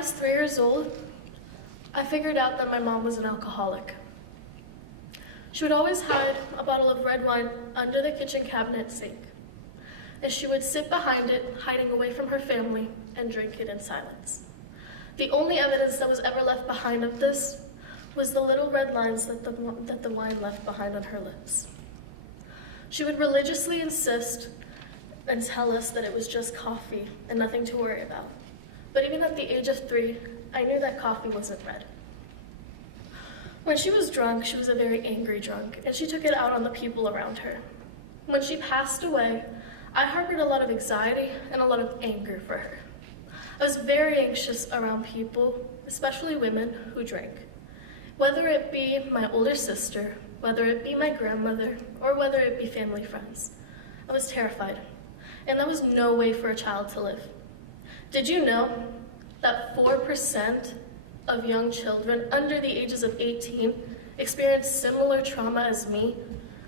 was 3 years old, I figured out that my mom was an alcoholic. She would always hide a bottle of red wine under the kitchen cabinet sink, and she would sit behind it, hiding away from her family, and drink it in silence. The only evidence that was ever left behind of this was the little red lines that the wine left behind on her lips. She would religiously insist and tell us that it was just coffee and nothing to worry about. But even at the age of 3, I knew that coffee wasn't red. When she was drunk, she was a very angry drunk, and she took it out on the people around her. When she passed away, I harbored a lot of anxiety and a lot of anger for her. I was very anxious around people, especially women who drank. Whether it be my older sister, whether it be my grandmother, or whether it be family friends. I was terrified, and that was no way for a child to live. Did you know that 4% of young children under the ages of 18 experience similar trauma as me?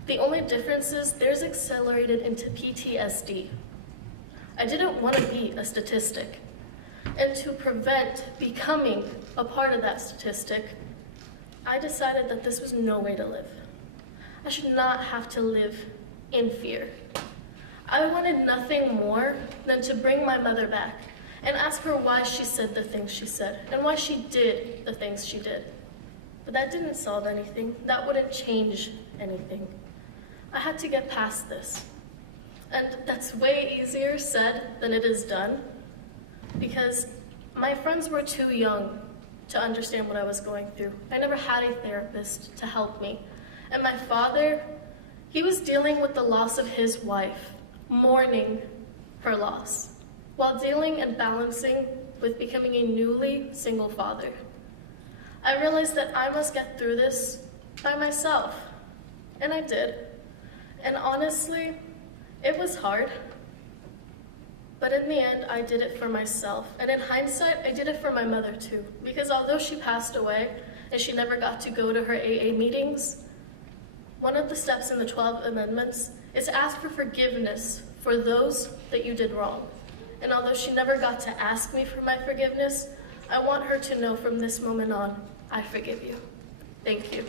The only difference is theirs accelerated into PTSD. I didn't want to be a statistic, and to prevent becoming a part of that statistic, I decided that this was no way to live. I should not have to live in fear. I wanted nothing more than to bring my mother back and ask her why she said the things she said and why she did the things she did. But that didn't solve anything. That wouldn't change anything. I had to get past this. And that's way easier said than it is done, because my friends were too young to understand what I was going through. I never had a therapist to help me. And my father, he was dealing with the loss of his wife, mourning her loss, while dealing and balancing with becoming a newly single father. I realized that I must get through this by myself, and I did. And honestly, it was hard, but in the end, I did it for myself. And in hindsight, I did it for my mother too, because although she passed away and she never got to go to her AA meetings, one of the steps in the 12 amendments is to ask for forgiveness for those that you did wrong. And although she never got to ask me for my forgiveness, I want her to know from this moment on, I forgive you. Thank you.